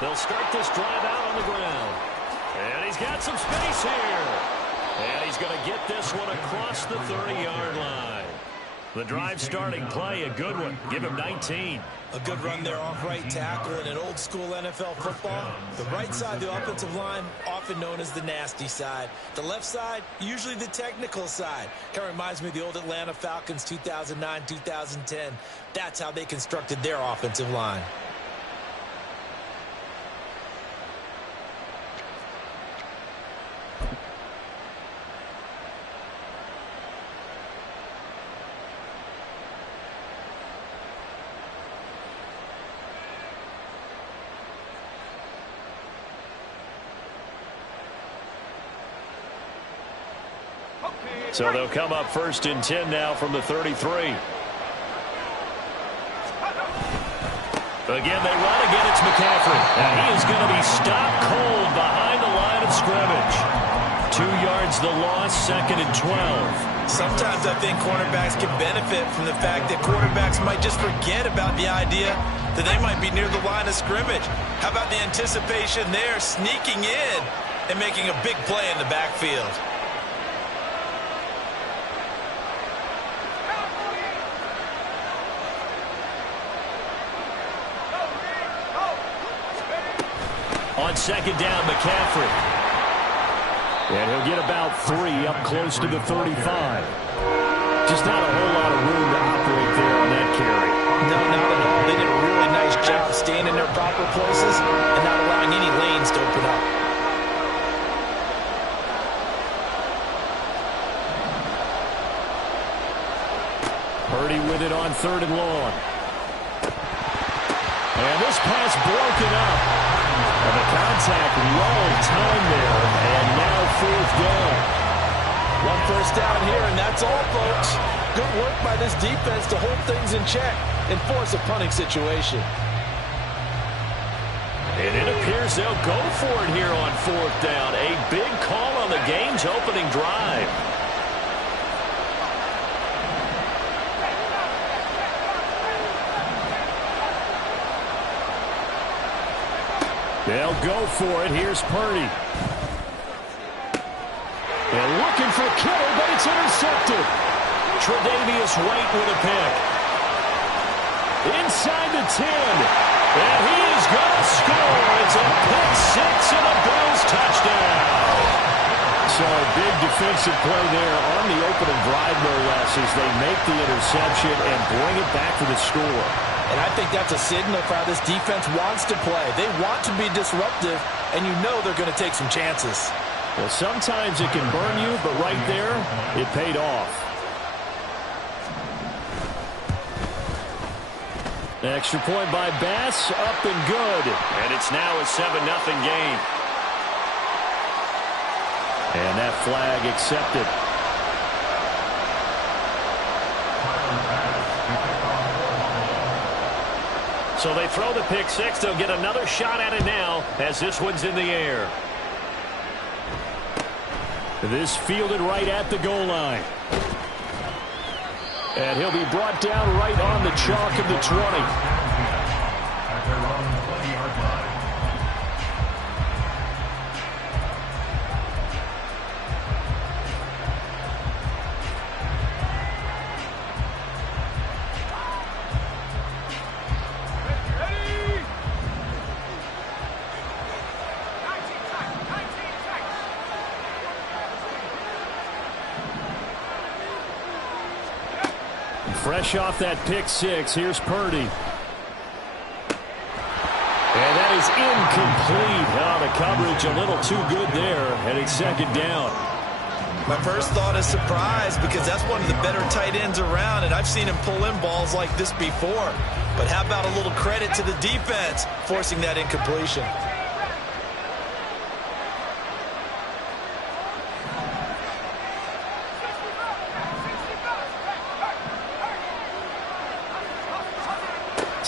They'll start this drive out on the ground. And he's got some space here. And he's going to get this one across the 30-yard line. The drive starting play, a good one. Give him 19. A good run there off right tackle in an old-school NFL football. The right side of the offensive line, often known as the nasty side. The left side, usually the technical side. Kind of reminds me of the old Atlanta Falcons 2009-2010. That's how they constructed their offensive line. So they'll come up 1st and 10 now from the 33. Again, they run again. It's McCaffrey. And he is going to be stopped cold behind the line of scrimmage. 2 yards the loss, 2nd and 12. Sometimes I think cornerbacks can benefit from the fact that quarterbacks might just forget about the idea that they might be near the line of scrimmage. How about the anticipation there, sneaking in and making a big play in the backfield? On 2nd down, McCaffrey. And he'll get about 3 up close to the 35. Just not a whole lot of room to operate there on that carry. No, not at all. They did a really nice job staying in their proper places and not allowing any lanes to open up. Purdy with it on 3rd and long. And this pass broken up. And the contact well timed there, and now 4th down. 1 first down here, and that's all, folks. Good work by this defense to hold things in check and force a punting situation. And it appears they'll go for it here on 4th down. A big call on the game's opening drive. They'll go for it. Here's Purdy. And looking for Kittle, but it's intercepted. Tre'Davious White with a pick. Inside the 10. And he is going to score. It's a pick 6 and a Bills touchdown. So a big defensive play there on the opening drive, no less, as they make the interception and bring it back to the score. And I think that's a signal for how this defense wants to play. They want to be disruptive, and you know they're going to take some chances. Well, sometimes it can burn you, but right there, it paid off. Extra point by Bass, up and good. And it's now a 7-0 game. And that flag accepted. So they throw the pick 6. They'll get another shot at it now as this one's in the air. This fielded right at the goal line. And he'll be brought down right on the chalk of the 20. Fresh off that pick 6, here's Purdy. And that is incomplete. Oh, the coverage a little too good there, and it's 2nd down. My first thought is surprise, because that's one of the better tight ends around, and I've seen him pull in balls like this before. But how about a little credit to the defense forcing that incompletion?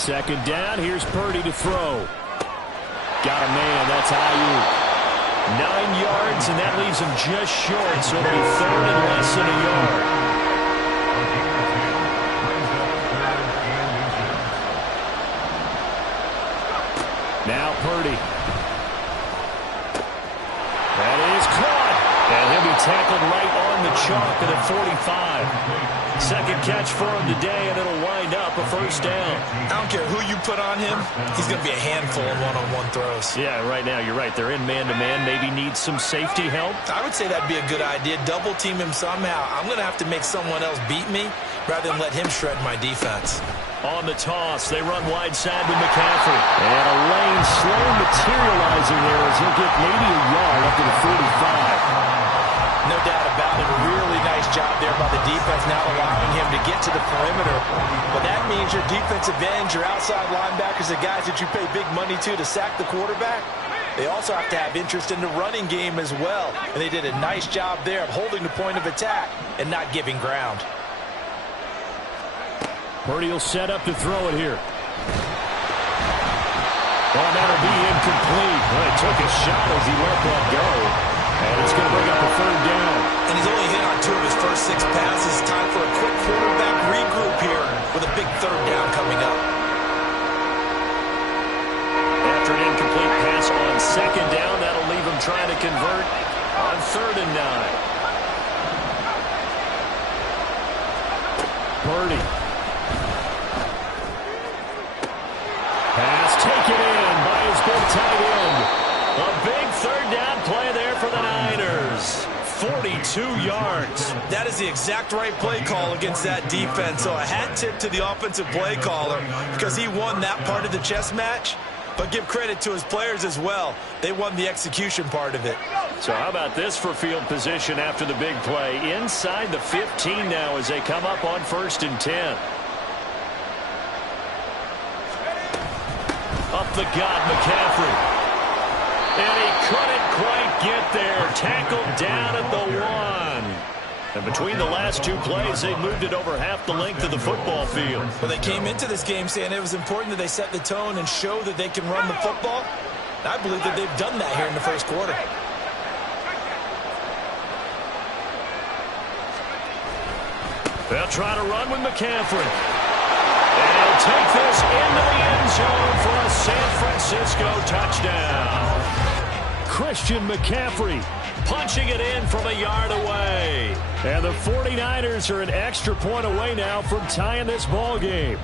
Second down, here's Purdy to throw. Got a man, that's Ayuk. 9 yards, and that leaves him just short, so it'll be 3rd and less than a yard. Now Purdy. That is caught. And he'll be tackled right on the chalk at 45. Second catch for him today, and it'll wind up a first down. I don't care who you put on him. He's going to be a handful of one-on-one throws. Yeah, right now you're right. They're in man-to-man. Maybe needs some safety help. I would say that'd be a good idea. Double team him somehow. I'm going to have to make someone else beat me rather than let him shred my defense. On the toss, they run wide side with McCaffrey. And a lane slow materializing there as he'll get maybe a yard up to the 45. No doubt about it. A really nice job there by the defense, now allowing him to get to the perimeter. But that means your defensive ends, your outside linebackers, the guys that you pay big money to sack the quarterback, they also have to have interest in the running game as well. And they did a nice job there of holding the point of attack and not giving ground. Purdy will set up to throw it here. Oh, that'll be incomplete. Well, it took a shot as he let that go. And it's going to bring up a third down. And he's only hit on 2 of his first 6 passes. Time for a quick quarterback regroup here with a big third down coming up. After an incomplete pass on second down, that'll leave him trying to convert on 3rd and 9. Purdy. Pass taken in by his big tight end. A big third down play there for the Niners. 42 yards. That is the exact right play call against that defense. So a hat tip to the offensive play caller because he won that part of the chess match. But give credit to his players as well. They won the execution part of it. So how about this for field position after the big play? Inside the 15 now as they come up on 1st and 10. Up the gut, McCaffrey. And he couldn't quite get there. Tackled down at the 1. And between the last 2 plays, they moved it over half the length of the football field. Well, they came into this game saying it was important that they set the tone and show that they can run the football. And I believe that they've done that here in the first quarter. They'll try to run with McCaffrey. And he'll take this into the end zone for a San Francisco touchdown. Christian McCaffrey punching it in from a yard away. And the 49ers are an extra point away now from tying this ball game.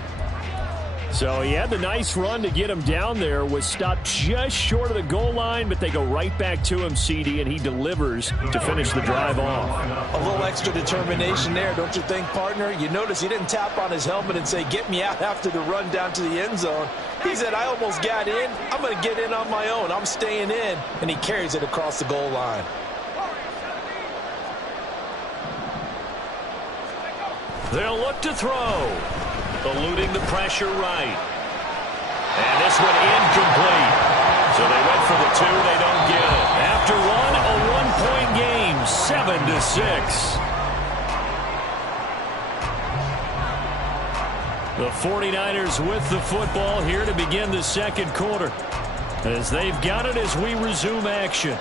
So he had the nice run to get him down there, was stopped just short of the goal line, but they go right back to him, CD, and he delivers to finish the drive off. A little extra determination there, don't you think, partner? You notice he didn't tap on his helmet and say, get me out after the run down to the end zone. He said, I almost got in. I'm going to get in on my own. I'm staying in. And he carries it across the goal line. They'll look to throw. Eluding the pressure right. And this one incomplete. So they went for the 2. They don't get it. After one, a 1-point game, 7-6. The 49ers with the football here to begin the second quarter. As they've got it as we resume action.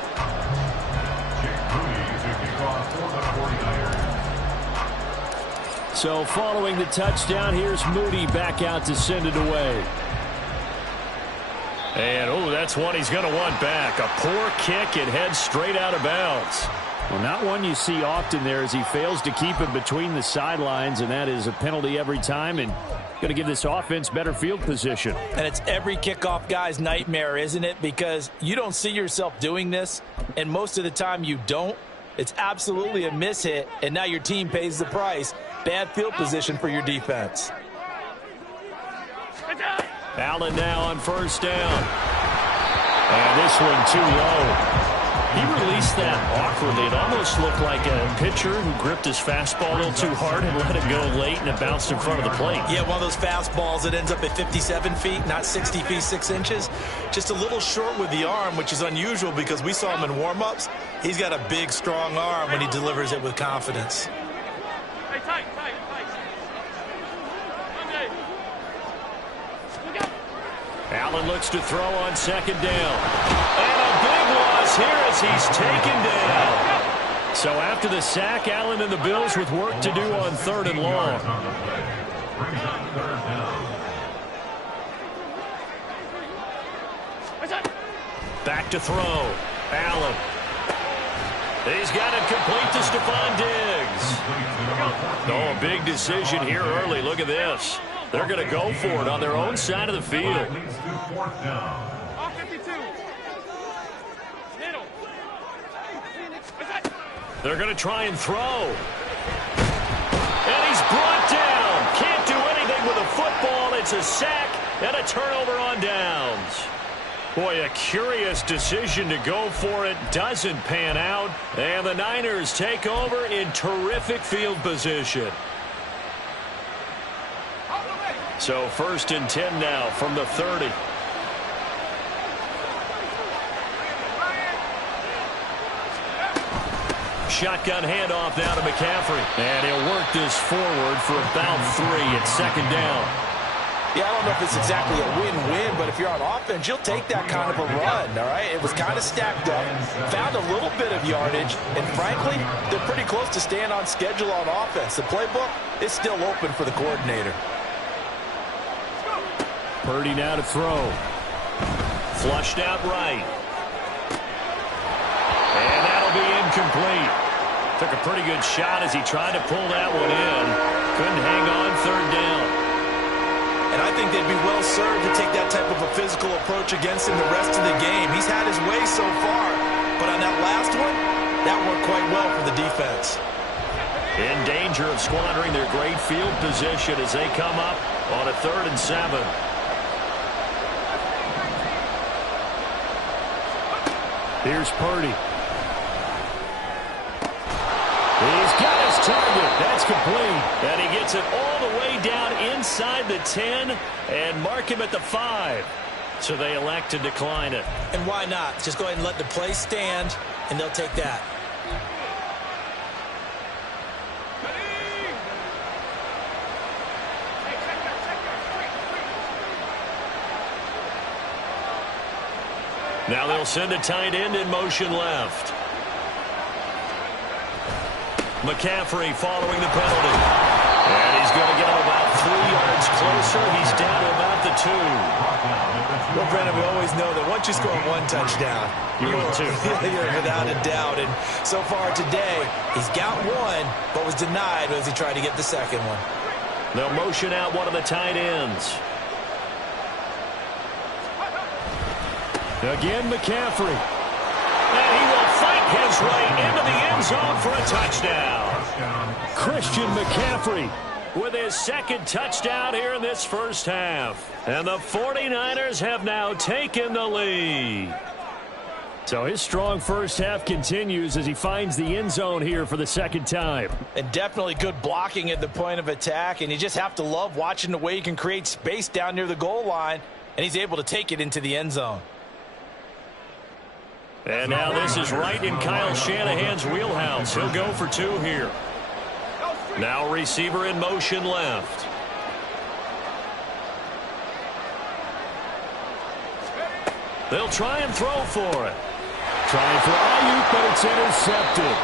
So following the touchdown, here's Moody back out to send it away. And, oh, that's one he's going to want back. A poor kick. It heads straight out of bounds. Well, not one you see often there as he fails to keep it between the sidelines, and that is a penalty every time and going to give this offense better field position. And it's every kickoff guy's nightmare, isn't it? Because you don't see yourself doing this, and most of the time you don't. It's absolutely a mishit, and now your team pays the price. Bad field position for your defense. Allen now on 1st down. And this one too low. He released that awkwardly. It almost looked like a pitcher who gripped his fastball a little too hard and let it go late, and it bounced in front of the plate. Yeah, one of those fastballs that ends up at 57 feet, not 60 feet, 6 inches. Just a little short with the arm, which is unusual because we saw him in warm-ups. He's got a big, strong arm when he delivers it with confidence. Allen looks to throw on 2nd down. And a big loss here as he's taken down. So after the sack, Allen and the Bills with work to do on 3rd and long. Back to throw. Allen. He's got it complete to Stephon Diggs. Oh, a big decision here early. Look at this. They're going to go for it on their own side of the field. They're going to try and throw. And he's brought down. Can't do anything with a football. It's a sack and a turnover on downs. Boy, a curious decision to go for it. Doesn't pan out. And the Niners take over in terrific field position. So 1st and 10 now from the 30. Shotgun handoff now to McCaffrey. And he'll work this forward for about 3 at 2nd down. Yeah, I don't know if it's exactly a win-win, but if you're on offense, you'll take that kind of a run, all right? It was kind of stacked up, found a little bit of yardage, and frankly, they're pretty close to staying on schedule on offense. The playbook is still open for the coordinator. Purdy now to throw. Flushed out right. And that'll be incomplete. Took a pretty good shot as he tried to pull that one in. Couldn't hang on 3rd down. And I think they'd be well served to take that type of a physical approach against him the rest of the game. He's had his way so far, but on that last one, that worked quite well for the defense. In danger of squandering their great field position as they come up on a 3rd and 7. Here's Purdy. He's got his target. That's complete. And he gets it all the way down inside the 10 and mark him at the 5. So they elect to decline it. And why not? Just go ahead and let the play stand, and they'll take that. Now they'll send a tight end in motion left. McCaffrey following the penalty. And he's going to get him about 3 yards closer. He's down to about the 2. Well, Brennan, we always know that once you score 1 touchdown, you win 2. You're without a doubt. And so far today, he's got 1, but was denied as he tried to get the second one. They'll motion out one of the tight ends. Again, McCaffrey. And he will fight his way into the end zone for a touchdown. Christian McCaffrey with his 2nd touchdown here in this first half. And the 49ers have now taken the lead. So his strong first half continues as he finds the end zone here for the 2nd time. And definitely good blocking at the point of attack. And you just have to love watching the way he can create space down near the goal line. And he's able to take it into the end zone. And now this is right in Kyle Shanahan's wheelhouse. He'll go for 2 here. Now receiver in motion left. They'll try and throw for it. Trying for Ayuk, but it's intercepted.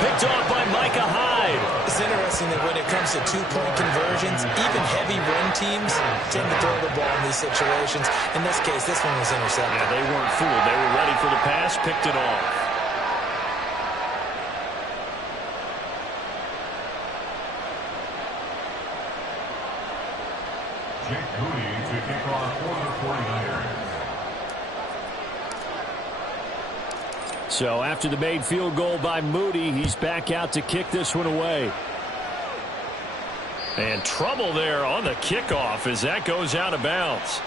Picked off by Micah Hyde. It's interesting that when it comes to 2-point conversions, even heavy run teams tend to throw the ball in these situations. In this case, this one was intercepted. Yeah, they weren't fooled. They were ready for the pass, picked it off. Jake Moody to kick off for the 49ers. So after the made field goal by Moody, he's back out to kick this one away. And trouble there on the kickoff as that goes out of bounds.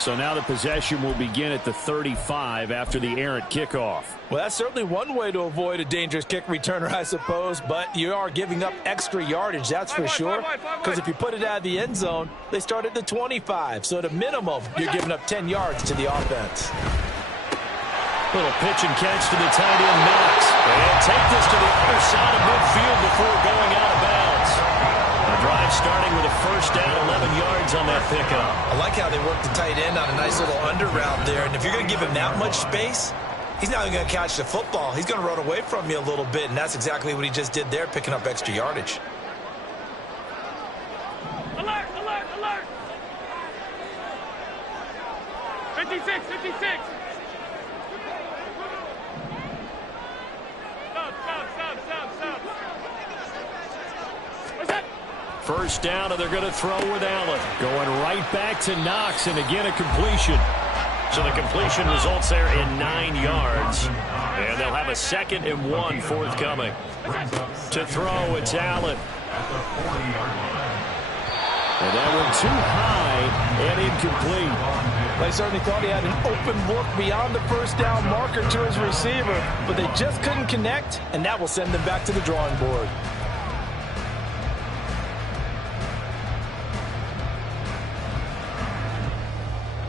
So now the possession will begin at the 35 after the errant kickoff. Well, that's certainly one way to avoid a dangerous kick returner, I suppose, but you are giving up extra yardage, that's for sure, because if you put it out of the end zone, they start at the 25, so at a minimum, you're giving up 10 yards to the offense. Little pitch and catch to the tight end Knox. And take this to the other side of midfield before going out of bounds. The drive starting with a first down, 11 yards on that pickup. I like how they work the tight end on a nice little under route there. And if you're going to give him that much space, he's not even going to catch the football. He's going to run away from you a little bit, and that's exactly what he just did there, picking up extra yardage. Alert, alert, alert! 56, 56! First down, and they're going to throw with Allen. Going right back to Knox, and again a completion. So the completion results there in 9 yards. And they'll have a 2nd and 1 forthcoming. To throw, it's Allen. And that one too high and incomplete. They certainly thought he had an open look beyond the first down marker to his receiver, but they just couldn't connect, and that will send them back to the drawing board.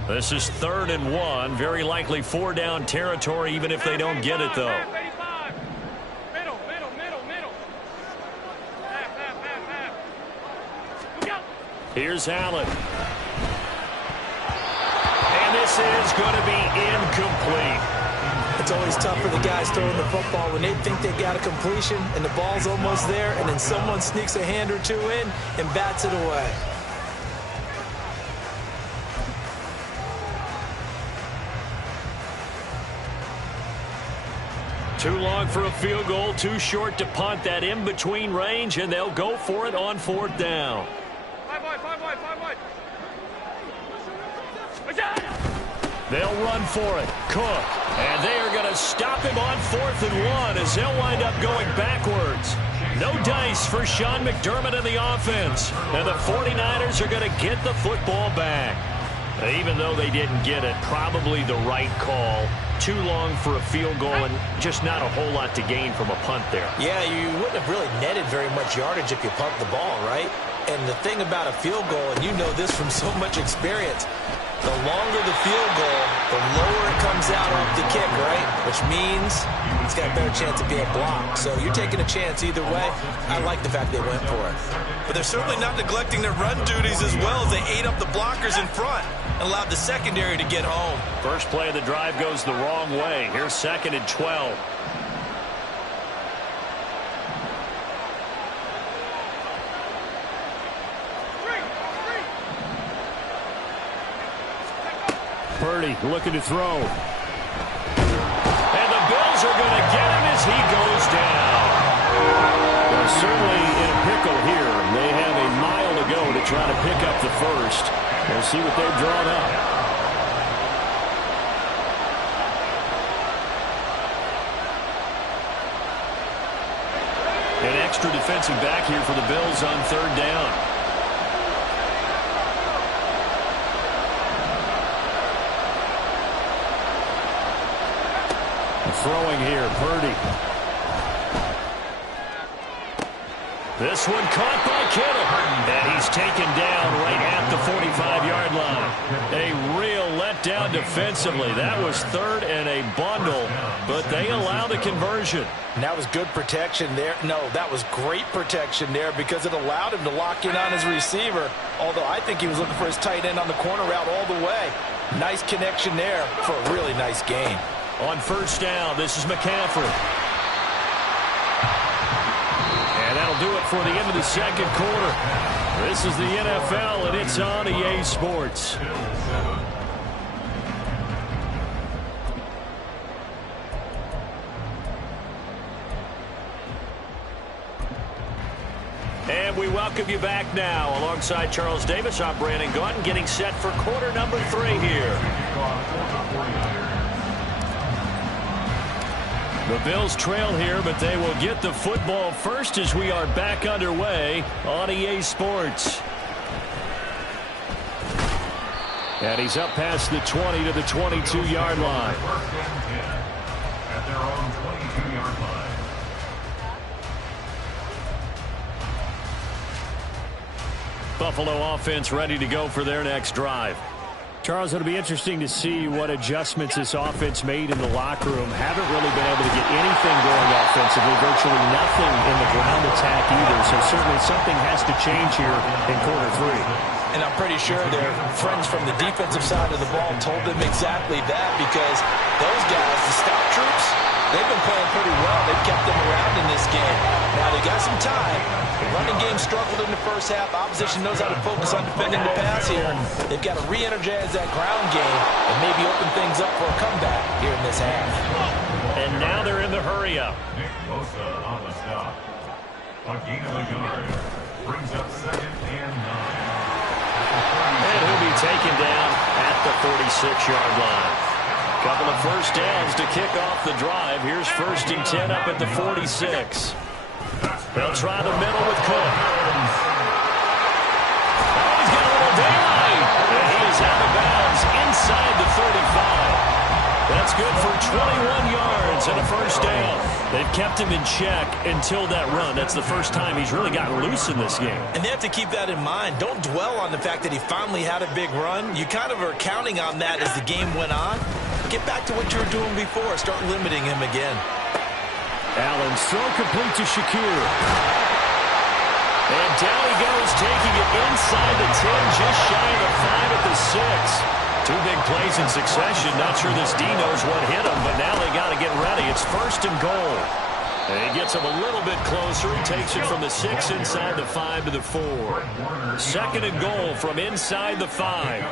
This is 3rd and 1. Very likely 4-down territory, even if they don't get it, though. Here's Allen. And this is going to be incomplete. It's always tough for the guys throwing the football when they think they've got a completion and the ball's almost there, and then someone sneaks a hand or two in and bats it away. Too long for a field goal, too short to punt. That in-between range, and they'll go for it on 4th down. They'll run for it. Cook. And they are going to stop him on 4th and 1 as they'll wind up going backwards. No dice for Sean McDermott and the offense. And the 49ers are going to get the football back. Even though they didn't get it, probably the right call. Too long for a field goal and just not a whole lot to gain from a punt there. Yeah, you wouldn't have really netted very much yardage if you punt the ball, right? And the thing about a field goal, and you know this from so much experience, the longer the field goal, the lower it comes out off the kick, right? Which means it's got a better chance of being blocked. So you're taking a chance either way. I like the fact they went for it. But they're certainly not neglecting their run duties as well as they ate up the blockers in front and allowed the secondary to get home. First play of the drive goes the wrong way. Here's 2nd and 12. Purdy looking to throw. And the Bills are going to get him as he goes down. Well, certainly in a pickle here. They have a mile to go to try to pick up the first. We'll see what they've drawn up. An extra defensive back here for the Bills on 3rd down. Throwing here, Purdy. This one caught by Kittle. And he's taken down right at the 45-yard line. A real letdown defensively. That was 3rd and a bundle, but they allow the conversion. And that was good protection there. No, that was great protection there because it allowed him to lock in on his receiver, although I think he was looking for his tight end on the corner route all the way. Nice connection there for a really nice game. On 1st down, this is McCaffrey. And that'll do it for the end of the 2nd quarter. This is the NFL, and it's on EA Sports. And we welcome you back now. Alongside Charles Davis, I'm Brandon Gaudin, getting set for quarter number 3 here. The Bills trail here, but they will get the football first as we are back underway on EA Sports. And he's up past the 20 to the 22-yard line. At their own 22-yard line. Buffalo offense ready to go for their next drive. Charles, it'll be interesting to see what adjustments this offense made in the locker room. Haven't really been able to get anything going offensively, virtually nothing in the ground attack either. So certainly something has to change here in quarter 3. And I'm pretty sure their friends from the defensive side of the ball told them exactly that because those guys, the stout troops, they've been playing pretty well. They've kept them around in this game. Now they got some time. The running game struggled in the first half. Opposition knows how to focus on defending the pass here. They've got to re-energize that ground game and maybe open things up for a comeback here in this half. And now they're in the hurry-up. Nick Bosa on the stop. A gain of a yard. brings up 2nd and 9. And he'll be taken down at the 46-yard line. Couple of first downs to kick off the drive. Here's 1st and 10 up at the 46. They'll try the middle with Cook. Oh, he's got a little daylight. And he is out of bounds inside the 35. That's good for 21 yards and a first down. They've kept him in check until that run. That's the first time he's really gotten loose in this game. And they have to keep that in mind. Don't dwell on the fact that he finally had a big run. You kind of are counting on that as the game went on. Get back to what you were doing before. Start limiting him again. Allen's throw complete to Shakir. And down he goes, taking it inside the 10, just shy of the 5 at the 6. 2 big plays in succession. Not sure this D knows what hit him, but now they got to get ready. It's 1st and goal. And he gets him a little bit closer. He takes it from the 6 inside the 5 to the 4. 2nd and goal from inside the 5.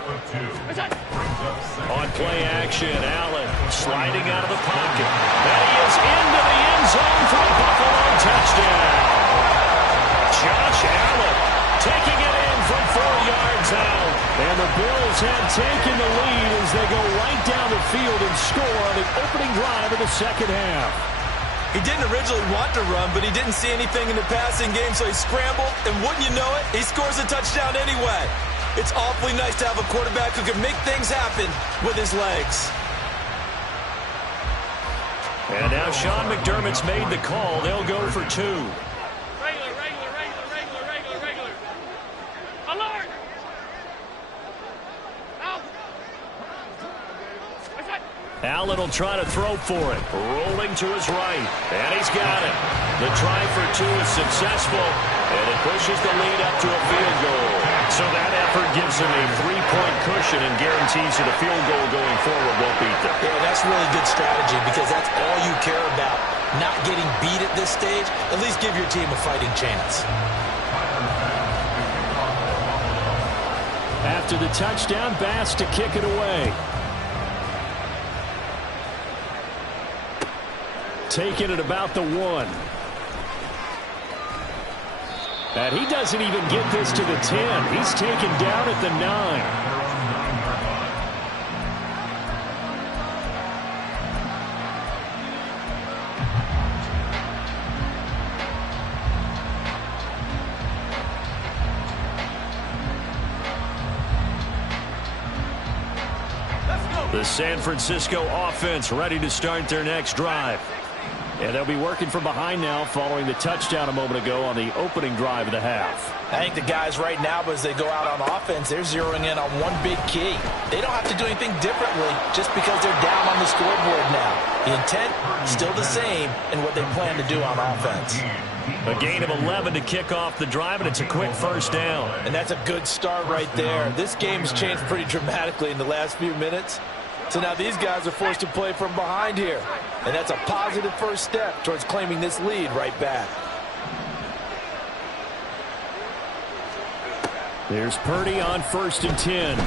On play action, Allen sliding out of the pocket. And he is into the end zone for a Buffalo touchdown. Josh Allen taking it in from 4 yards out. And the Bills have taken the lead as they go right down the field and score on the opening drive of the second half. He didn't originally want to run, but he didn't see anything in the passing game, so he scrambled, and wouldn't you know it, he scores a touchdown anyway. It's awfully nice to have a quarterback who can make things happen with his legs. And now Sean McDermott's made the call. They'll go for 2. Alert! Allen will try to throw for it. Rolling to his right. And he's got it. The try for 2 is successful. And it pushes the lead up to a field goal. So that effort gives him a 3-point cushion and guarantees that a field goal going forward won't beat them. Yeah, that's really good strategy because that's all you care about. Not getting beat at this stage. At least give your team a fighting chance. After the touchdown, Bass to kick it away. Taking it about the 1. And he doesn't even get this to the 10. He's taken down at the 9. The San Francisco offense ready to start their next drive. And they'll be working from behind now following the touchdown a moment ago on the opening drive of the half. I think the guys right now, as they go out on offense, they're zeroing in on one big key. They don't have to do anything differently just because they're down on the scoreboard now. The intent, still the same in what they plan to do on offense. A gain of 11 to kick off the drive, and it's a quick first down. And that's a good start right there. This game's changed pretty dramatically in the last few minutes. So now these guys are forced to play from behind here. And that's a positive first step towards claiming this lead right back. There's Purdy on 1st and 10.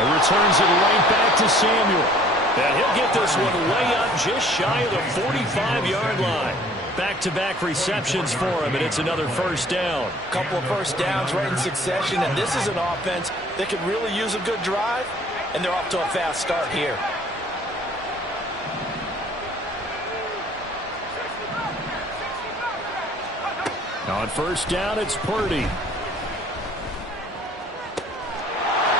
And returns it right back to Samuel. And he'll get this one way up just shy of the 45-yard line. Back-to-back receptions for him, and it's another first down. Couple of first downs right in succession, and this is an offense that could really use a good drive, and they're off to a fast start here. On first down, it's Purdy.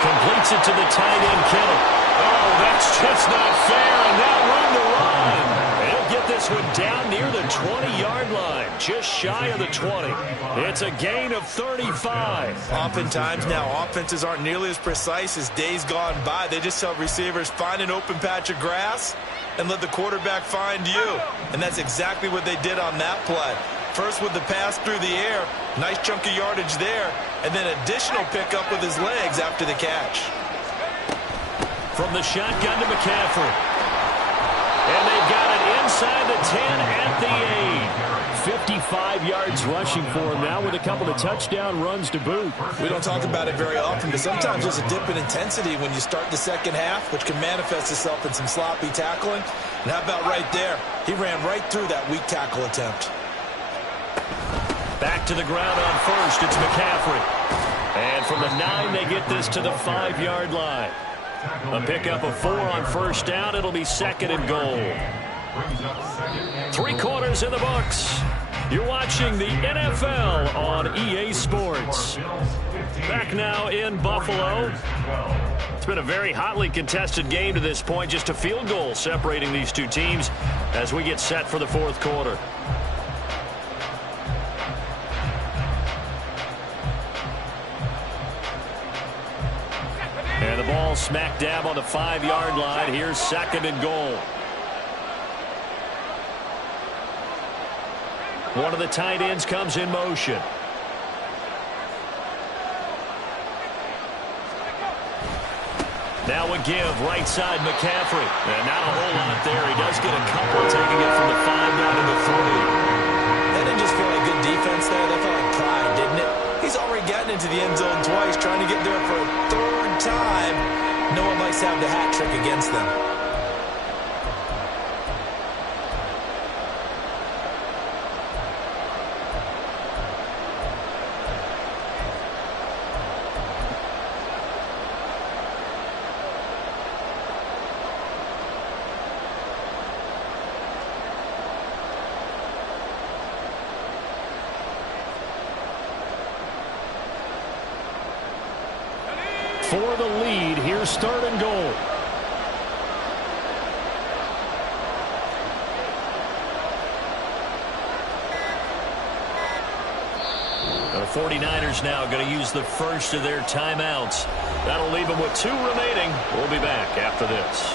Completes it to the tight end, Kittle. Oh, that's just not fair, and now room to run. He'll get this one down near the 20-yard line, just shy of the 20. It's a gain of 35. Oftentimes now, offenses aren't nearly as precise as days gone by. They just tell receivers, find an open patch of grass and let the quarterback find you. And that's exactly what they did on that play. First with the pass through the air, nice chunk of yardage there, and then additional pickup with his legs after the catch. From the shotgun to McCaffrey. And they've got it inside the 10 at the 8. 55 yards rushing for him now with a couple of touchdown runs to boot. We don't talk about it very often, but sometimes there's a dip in intensity when you start the second half, which can manifest itself in some sloppy tackling. And how about right there? He ran right through that weak tackle attempt. Back to the ground on first. It's McCaffrey. And from the 9, they get this to the 5-yard line. A pickup of 4 on first down. It'll be 2nd and goal. 3 quarters in the books. You're watching the NFL on EA Sports. Back now in Buffalo. It's been a very hotly contested game to this point. Just a field goal separating these two teams as we get set for the 4th quarter. And the ball smack dab on the 5-yard line. Here's 2nd and goal. One of the tight ends comes in motion. Now a give, right side McCaffrey. And not a whole lot there. He does get a couple, taking it from the 5 down to the 3. That didn't just feel like good defense there. That felt like pride, didn't it? He's already gotten into the end zone twice, trying to get there for a 3rd time. No one likes to have the hat trick against them. For the lead, here's 3rd and goal. The 49ers now going to use the first of their timeouts. That'll leave them with 2 remaining. We'll be back after this.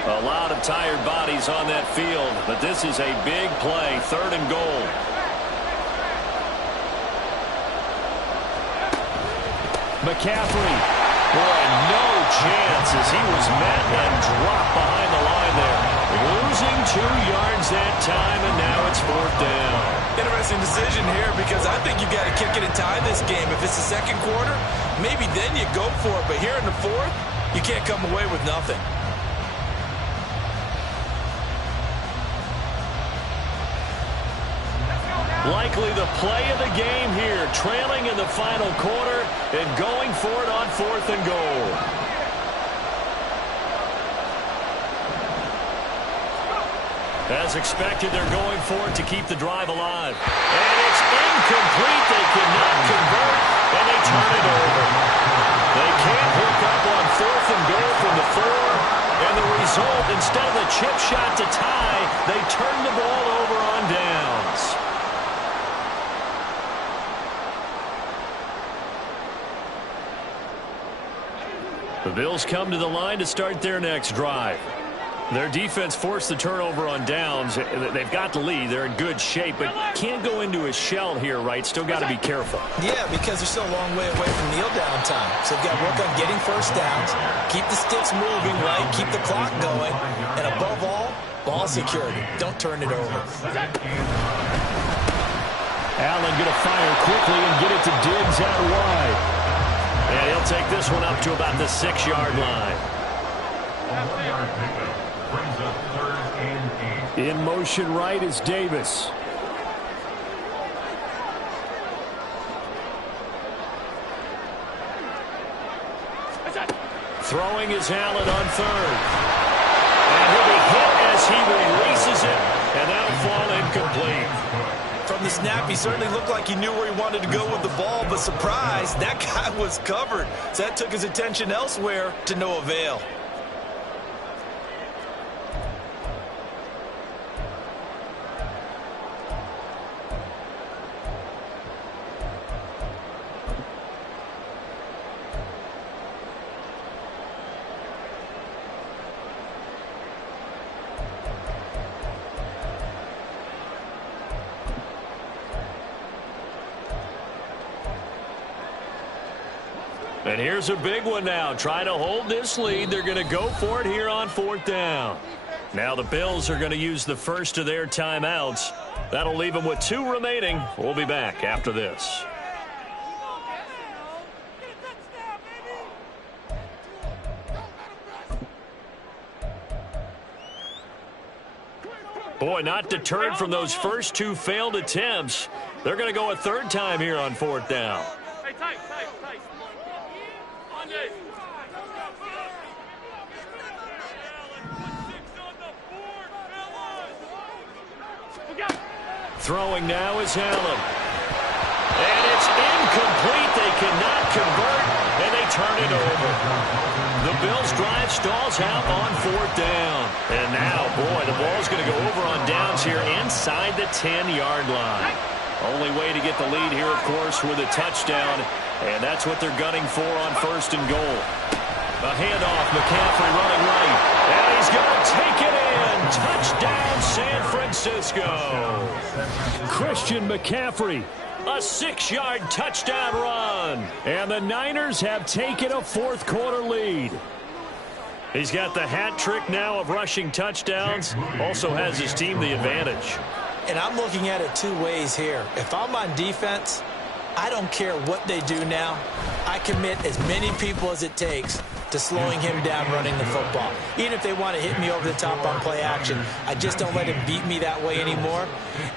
A lot of tired bodies on that field, but this is a big play. 3rd and goal. McCaffrey. Boy, no chance as he was met and dropped behind the line there. Losing 2 yards that time, and now it's 4th down. Interesting decision here because I think you've got to kick it and tie this game. If it's the 2nd quarter, maybe then you go for it. But here in the 4th, you can't come away with nothing. Likely the play of the game here, trailing in the final quarter and going for it on 4th and goal. As expected, they're going for it to keep the drive alive. And it's incomplete. They cannot convert, and they turn it over. They can't hook up on 4th and goal from the 4. And the result, instead of the chip shot to tie, they turn the ball over on downs. The Bills come to the line to start their next drive. Their defense forced the turnover on downs. They've got the lead. They're in good shape, but can't go into a shell here, right? Still got to be careful. Yeah, because they're still a long way away from kneel down time. So they've got to work on getting first downs, keep the sticks moving, right? Keep the clock going, and above all, ball security. Don't turn it over. Allen going to fire quickly and get it to Diggs out wide. And he'll take this one up to about the 6-yard line. In motion right is Davis. Throwing is Allen on 3rd. And he'll be hit as he releases it, and that'll fall incomplete. From the snap, he certainly looked like he knew where he wanted to go with the ball, but surprise, that guy was covered. So that took his attention elsewhere to no avail. And here's a big one now. Trying to hold this lead. They're going to go for it here on 4th down. Now the Bills are going to use the first of their timeouts. That'll leave them with 2 remaining. We'll be back after this. Boy, not deterred from those first 2 failed attempts. They're going to go a 3rd time here on 4th down. Hey, tight. On this. Throwing now is Allen. And it's incomplete. They cannot convert, and they turn it over. The Bills' drive stalls out on 4th down. And now, boy, the ball's going to go over on downs here inside the 10-yard line. Only way to get the lead here, of course, with a touchdown. And that's what they're gunning for on 1st and goal. A handoff, McCaffrey running right. And he's going to take it in. Touchdown, San Francisco. Christian McCaffrey, a 6-yard touchdown run. And the Niners have taken a 4th quarter lead. He's got the hat trick now of rushing touchdowns. Also has his team the advantage. And I'm looking at it 2 ways here. If I'm on defense, I don't care what they do now. I commit as many people as it takes to slowing him down running the football. Even if they want to hit me over the top on play action, I just don't let him beat me that way anymore.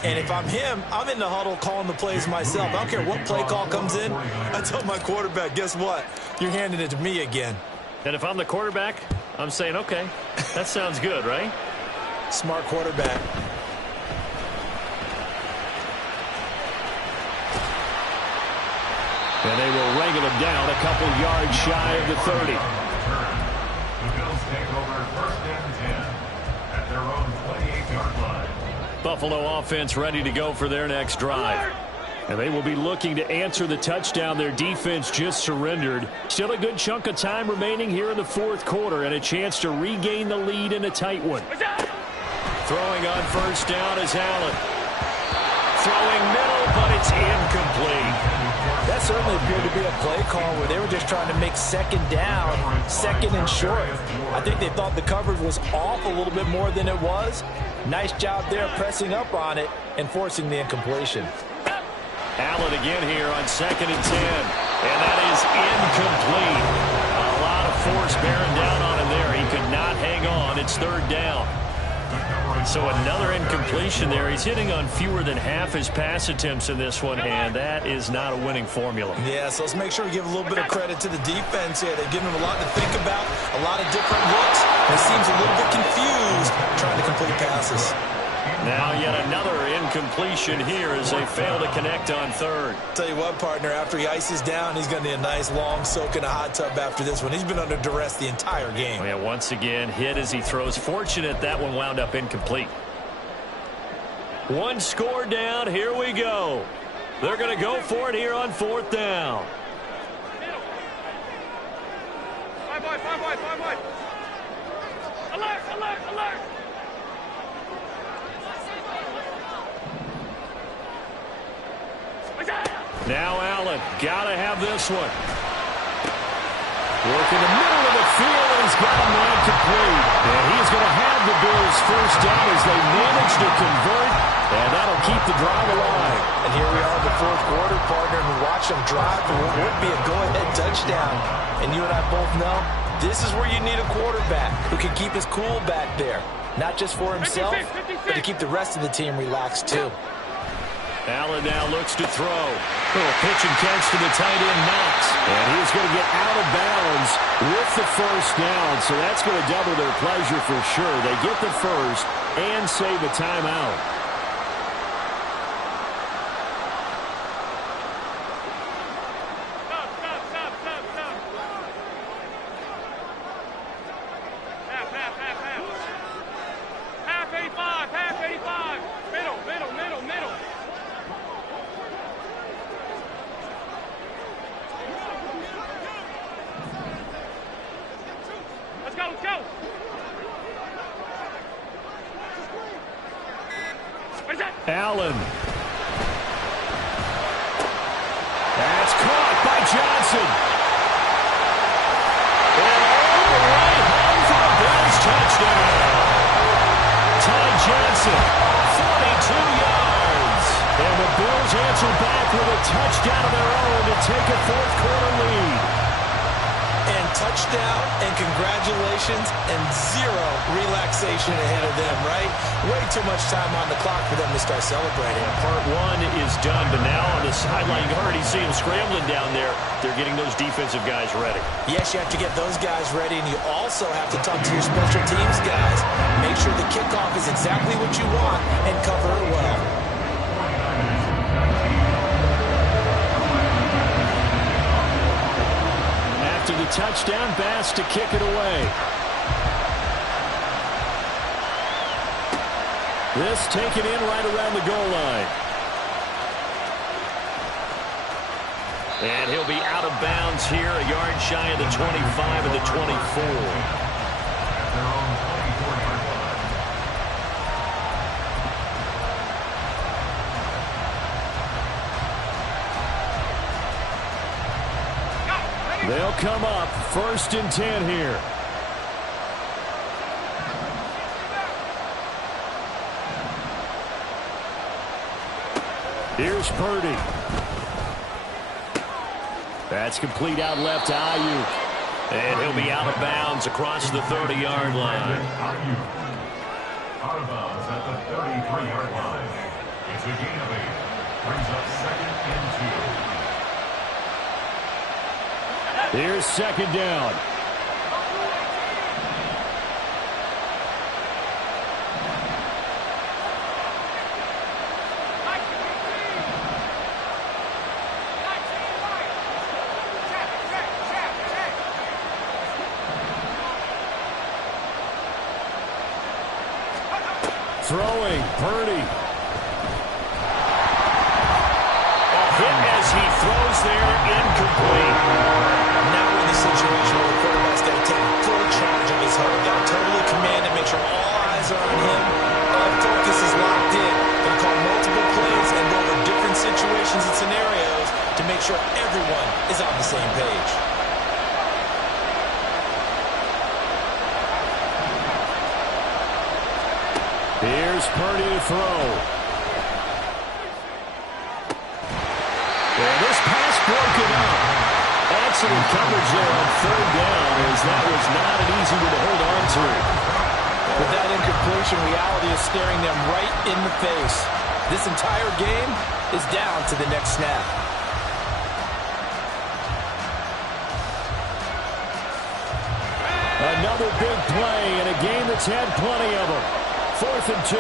And if I'm him, I'm in the huddle calling the plays myself. I don't care what play call comes in. I tell my quarterback, guess what? You're handing it to me again. And if I'm the quarterback, I'm saying, okay, that sounds good, right? Smart quarterback. And they will wrangle him down a couple yards shy of the 30. The Bills take over 1st and 10 at their own 28-yard line. Buffalo offense ready to go for their next drive. And they will be looking to answer the touchdown their defense just surrendered. Still a good chunk of time remaining here in the 4th quarter and a chance to regain the lead in a tight one. Throwing on 1st down is Allen. Throwing middle, but it's incomplete. That certainly appeared to be a play call where they were just trying to make 2nd down, 2nd and short. I think they thought the coverage was off a little bit more than it was. Nice job there pressing up on it and forcing the incompletion. Allen again here on 2nd and 10. And that is incomplete. A lot of force bearing down on him there. He could not hang on. It's 3rd down. So another incompletion there. He's hitting on fewer than half his pass attempts in this one, and that is not a winning formula. Yeah, so let's make sure we give a little bit of credit to the defense here. They've given him a lot to think about, a lot of different looks. He seems a little bit confused trying to complete passes. Now yet another incompletion here as they fail to connect on 3rd. Tell you what, partner, after he ices down, he's going to need a nice long soak in a hot tub after this one. He's been under duress the entire game. Yeah, once again, hit as he throws. Fortunate that one wound up incomplete. 1 score down. Here we go. They're going to go for it here on 4th down. 5 wide. Alert. Now Allen, got to have this one. Working the middle of the field, and he's got him incomplete. And he's going to have the Bills 1st down as they manage to convert, and that'll keep the drive alive. And here we are in the 4th quarter, partner, and we watch them drive for what would be a go-ahead touchdown. And you and I both know this is where you need a quarterback who can keep his cool back there. Not just for himself, but to keep the rest of the team relaxed too. Allen now looks to throw. Little pitch and catch to the tight end, Knox. And he's going to get out of bounds with the 1st down. So that's going to double their pleasure for sure. They get the 1st and save a timeout. Half 85. Middle. Let's go. Allen. That's caught by Johnson. makes it. 42 yards. And the Bills answer back with a touchdown of their own to take a fourth-quarter lead. And touchdown and congratulations and zero relaxation ahead of them, right? Way too much time on the clock for them to start celebrating. Part one is done, but now on the sideline, you already see them scrambling down there. They're getting those defensive guys ready. Yes, you have to get those guys ready, and you also have to talk to your special teams guys. Make sure the kickoff is exactly what you want and cover it well. After the touchdown, Bass to kick it away. This taken in right around the goal line. And he'll be out of bounds here, a yard shy of the 25 and the 24. At their own 24-yard line. They'll come up 1st and 10 here. Here's Purdy. That's complete out left to Ayuk. And he'll be out of bounds across the 30-yard line. Out of bounds at the 33-yard line. It's a gain of 8. Brings up 2nd and 2. Here's 2nd down. Throwing, Purdy. A hit as he throws there, incomplete. Now we're in the situation where the quarterback's got to take full charge of his home. Got to totally command and make sure all eyes are on him. All focus is locked in. Going to call multiple plays and go over different situations and scenarios to make sure everyone is on the same page. Here's Purdy to throw. And this pass broken up. Excellent coverage there on 3rd down, as that was not an easy one to hold on to. With that incompletion, reality is staring them right in the face. This entire game is down to the next snap. Another big play in a game that's had plenty of them. 4th and 2.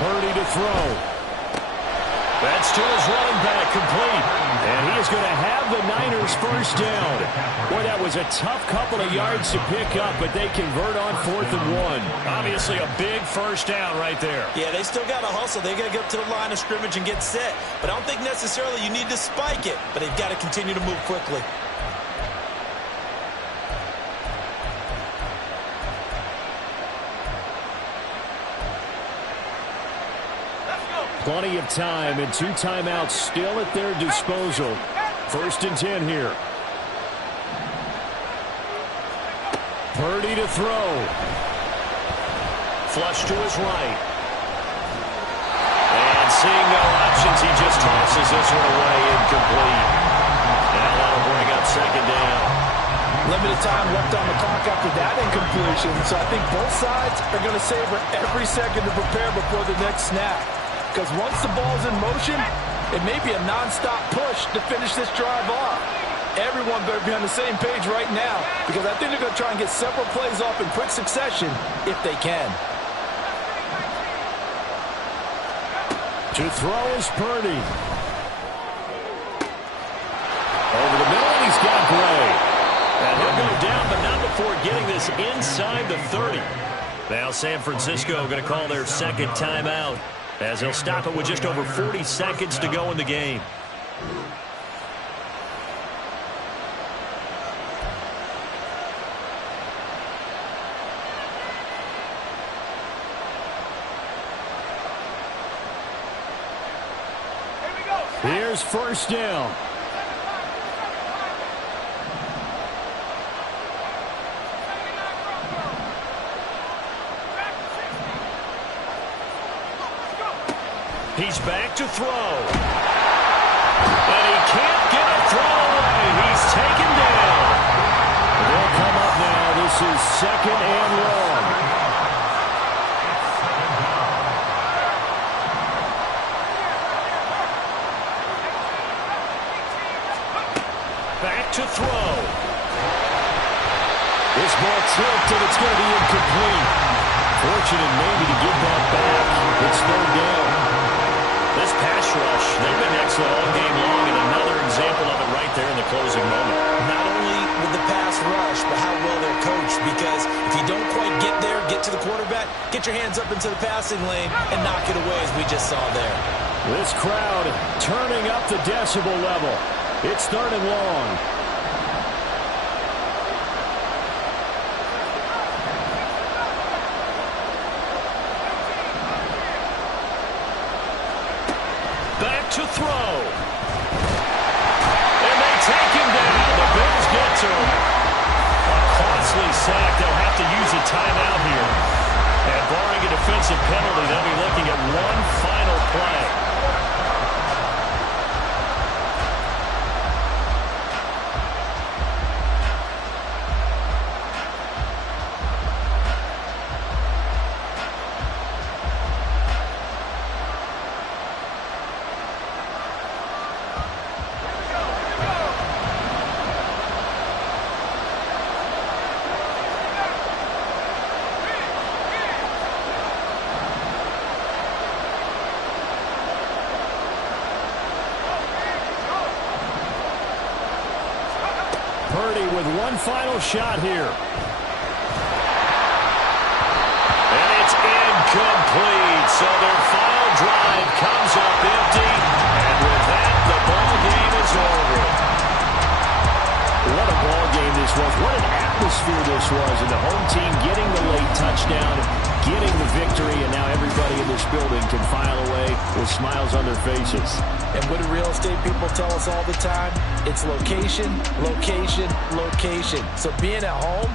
Purdy to throw. That's to his running back, complete. And he is going to have the Niners first down. Boy, that was a tough couple of yards to pick up, but they convert on 4th and 1. Obviously a big first down right there. Yeah, they still got to hustle. They got to get up to the line of scrimmage and get set. But I don't think necessarily you need to spike it, but they've got to continue to move quickly. Plenty of time and 2 timeouts still at their disposal. 1st and 10 here. Purdy to throw. Flush to his right. And seeing no options, he just tosses this one away, incomplete. Now that'll bring up 2nd down. Limited time left on the clock after that incompletion, so I think both sides are going to savor every second to prepare before the next snap. Because once the ball's in motion, it may be a non-stop push to finish this drive off. Everyone better be on the same page right now, because I think they're going to try and get several plays off in quick succession if they can. To throw is Purdy. Over the middle, and he's got Gray. And he'll go down, but not before getting this inside the 30. Now San Francisco going to call their 2nd timeout, as they'll stop it with just over 40 seconds to go in the game. Here's 1st down. He's back to throw. And he can't get a throw away. He's taken down. They'll come up now. This is 2nd and long. Back to throw. This ball tipped, and it's going to be incomplete. Fortunate maybe to get that back. It's 3rd down. This pass rush, they've been excellent all game long, and another example of it right there in the closing moment. Not only with the pass rush, but how well they're coached, because if you don't quite get there, get to the quarterback, get your hands up into the passing lane and knock it away, as we just saw there. This crowd turning up the decibel level. It's 3rd and long. Back to throw. And they take him down. The Bills get to him. A costly sack. They'll have to use a timeout here. And barring a defensive penalty, they'll be looking at one final play. Purdy with one final shot here. And it's incomplete. So their final drive comes up empty. And with that, the ball game is over. What a ball game this was. What an atmosphere this was. And the home team getting the late touchdown, getting the victory, and now everybody in this building can file away with smiles on their faces. And what do real estate people tell us all the time? It's location, location, location. So being at home